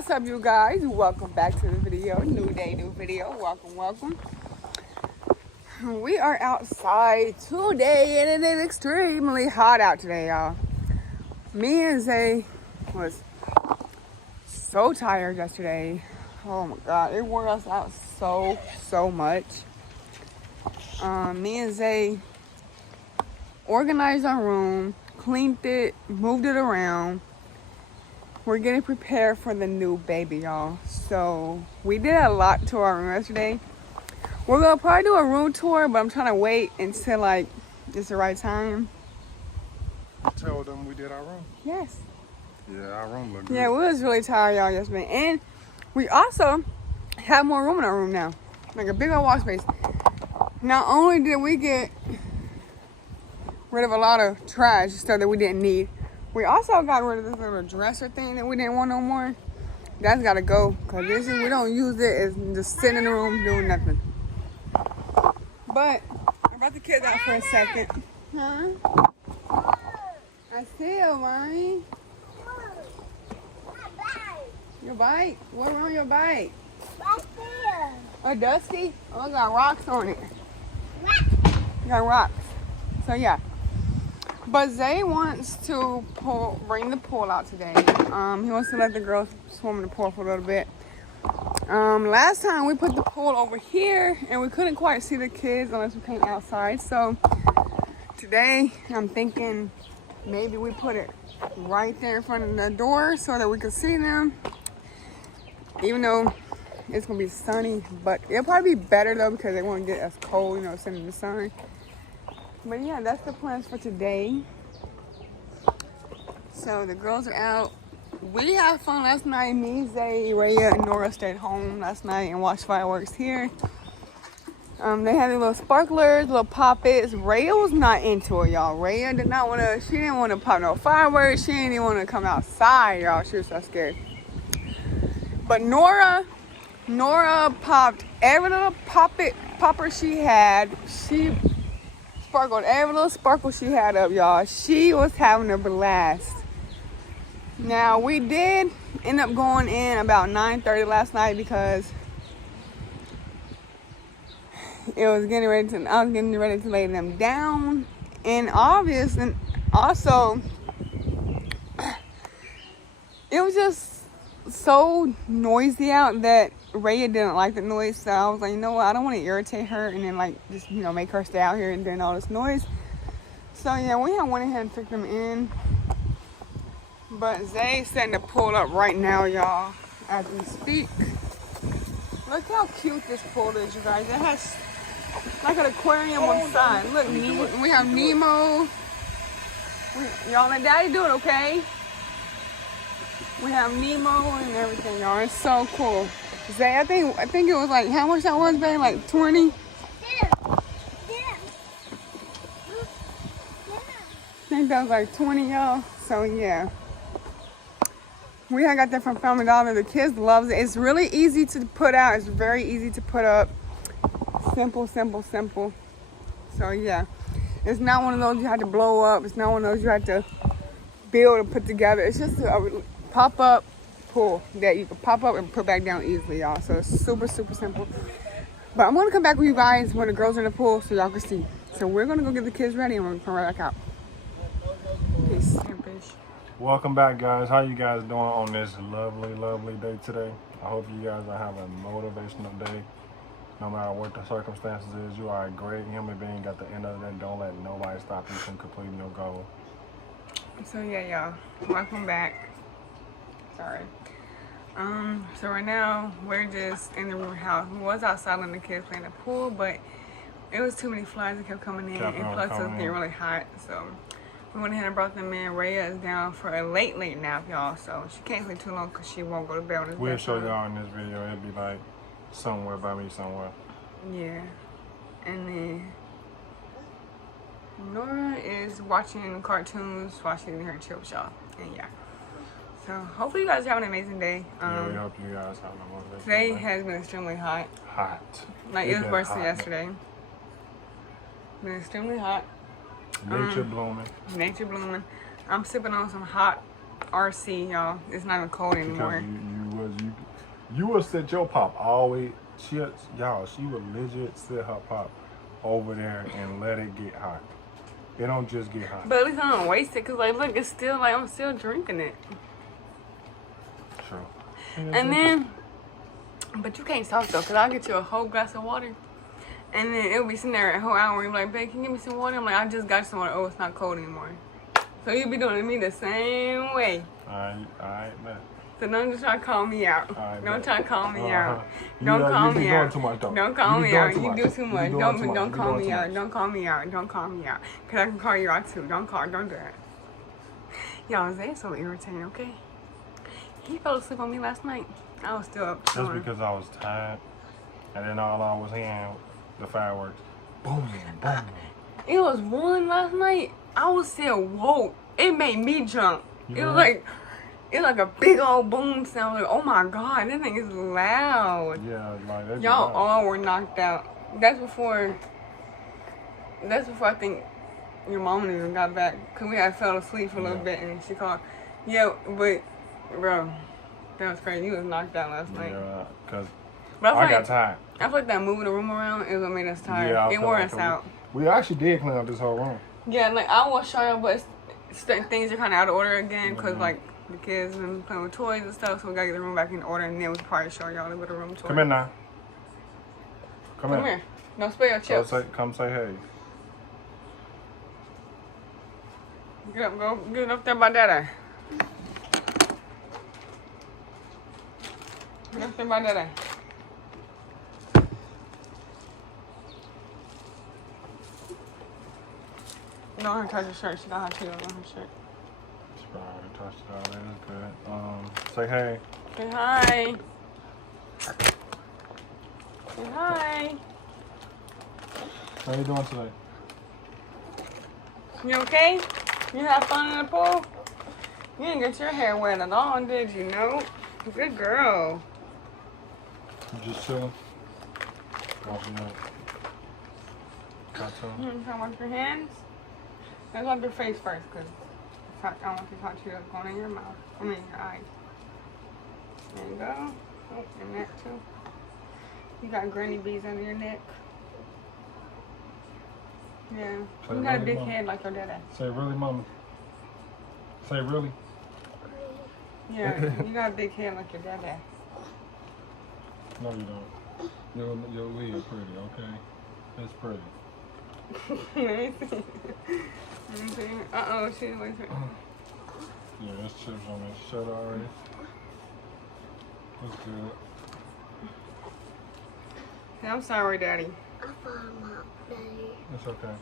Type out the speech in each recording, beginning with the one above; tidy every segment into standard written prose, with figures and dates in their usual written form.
What's up, you guys? Welcome back to the video. New day, new video. Welcome. We are outside today and it is extremely hot out today, y'all. Me and Zay was so tired yesterday. Oh my God, it wore us out so much. Me and Zay organized our room, cleaned it, moved it around. We're getting prepared for the new baby, y'all. So we did a lot to our room yesterday. We're gonna probably do a room tour, but I'm trying to wait until like it's the right time. Tell them we did our room. Yes. Yeah, our room looked good. Yeah, we was really tired, y'all, yesterday. And we also have more room in our room now. Like a big old wall space. Not only did we get rid of a lot of trash stuff that we didn't need, we also got rid of this little dresser thing that we didn't want no more. That's gotta go, cause we don't use it. It's just sitting in the room doing nothing. But I brought the kids out for a second. Huh? I see you, mommy. Your bike? What's wrong with your bike? Oh, dusty? Oh, it got rocks on it. Got rocks. So yeah. But Zay wants to bring the pool out today. He wants to let the girls swim in the pool for a little bit. Last time we put the pool over here and we couldn't quite see the kids unless we came outside. So today I'm thinking maybe we put it right there in front of the door so that we can see them. Even though it's gonna be sunny, but it'll probably be better though because it won't get as cold, you know, sitting in the sun. But yeah, that's the plans for today. So the girls are out. We had fun last night. Me, Zay, Raya, and Nora stayed home last night and watched fireworks here. They had their little sparklers, little pop-its. Raya was not into it, y'all. Raya she didn't want to pop no fireworks. She didn't even want to come outside, y'all. She was so scared. But Nora popped every little popper she had. She sparkled every little sparkle she had up, y'all. She was having a blast. Now we did end up going in about 9:30 last night because I was getting ready to lay them down, and obviously, also it was just so noisy out that Raya didn't like the noise. So I was like, you know what? I don't want to irritate her and then like just make her stay out here and doing all this noise. So yeah, we had went ahead and took them in. But Zay's setting the pool up right now, y'all, as we speak. Look how cute this pool is, you guys. It has like an aquarium on the side. Look, we have Nemo. Y'all and Daddy do it, okay? We have Nemo and everything, y'all. It's so cool. Zay, I think it was like, how much that was, babe? Like 20? I think that was like 20, y'all. So yeah. We had got that from Family Dollar. The kids loves it. It's really easy to put out. It's very easy to put up. Simple. So yeah. It's not one of those you have to blow up. It's not one of those you have to build and put together. It's just a pop-up pool that you can pop up and put back down easily, y'all. So it's super simple. But I'm gonna come back with you guys when the girls are in the pool so y'all can see. So we're gonna go get the kids ready and we're gonna come right back out. Peace and fish. Welcome back, guys. How you guys doing on this lovely day today? I hope you guys are having a motivational day. No matter what the circumstances is, you are a great human being. At the end of the day, don't let nobody stop you from completing your goal. So yeah, y'all, welcome back. Sorry. So right now we're just in the room house. We was outside letting the kids play in the pool, but it was too many flies that kept coming in, and plus it was getting really hot. So we went ahead and brought them in. Raya is down for a late nap, y'all. So she can't sleep too long because she won't go to bed. We'll show y'all in this video. It'll be like somewhere by me somewhere. Yeah. And then Nora is watching cartoons while she's in her chill with y'all. And yeah. So hopefully you guys have an amazing day. Yeah, we hope you guys have a motivation. Today has been extremely hot. Like it was worse than yesterday. Been extremely hot. Nature blooming. I'm sipping on some hot RC, y'all. It's not even cold anymore. Because you was you would sit your pop always. She would legit sit her pop over there and let it get hot. It don't just get hot. But at least I don't waste it, cause like look, it's still like I'm still drinking it. True. And then, but you can't talk though, cause I'll get you a whole glass of water, and then it'll be sitting there a whole hour. And you're like, babe, can you give me some water? I'm like, I just got some water. Oh, it's not cold anymore. So you'll be doing it to me the same way. Alright, man. So don't just try to call me out. Don't try to call me out. Don't You call be me doing out. too much, though. Don't call me out. You do too You much. be doing Don't too much. don't You call doing me too out. much. Don't call me out. Don't call me out. Cause I can call you out too. Don't do that. Y'all, Zay's so irritating. Okay. He fell asleep on me last night. I was still up. That's because I was tired, and then all I was hearing the fireworks. Boom, boom. It was 1 last night. I was still woke. It made me jump. It was like a big old boom sound. Like, oh my god, that thing is loud. Yeah, like that. Y'all all were knocked out. That's before I think your mom even got back. Cause we had fell asleep for a little bit and she called. Yeah, but bro, that was crazy. You was knocked out last night. Yeah, cause but I got tired. I feel like that moving the room around is what made us tired. Yeah, it wore us out. We actually did clean up this whole room. Yeah, like I was showing, but certain things are kind of out of order again because like the kids been playing with toys and stuff, so we gotta get the room back in order, and then we probably show y'all a little room tour. Come in now. Come here. Don't spill your chips. Come say hey. Get up there by Daddy. Get up there by Daddy. Don't let her touch her shirt. She got hot Cheetos on her shirt. She probably touched it all. That is good. Say hey. Say hi. Say hi. How you doing today? You okay? You have fun in the pool? You didn't get your hair wet at all, did you? No. Good girl. You just chilling? Watching that cartoon? Can I wash your hands? Let's wipe your face first, because I don't want these hot Cheetos going in your mouth. I mean, your eyes. There you go. Oh, your neck, too. You got granny bees under your neck. Yeah. Say You got a really, big Mama? head like your daddy. Say really, mama. Say really. Yeah, you got a big head like your daddy. No, you don't. Your wig is pretty, okay? It's pretty. Let me see. Let me see. Uh-oh, she's waiting. Yeah, there's chips on this shirt already. That's good. Yeah, I'm sorry, Daddy. It's okay.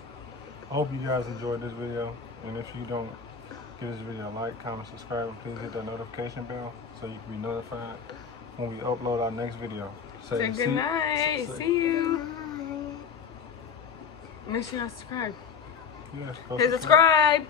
I hope you guys enjoyed this video. And if you don't give this video a like, comment, subscribe, and please hit that notification bell so you can be notified when we upload our next video. Say good night. See you. Make sure you subscribe. Yes, Hit subscribe.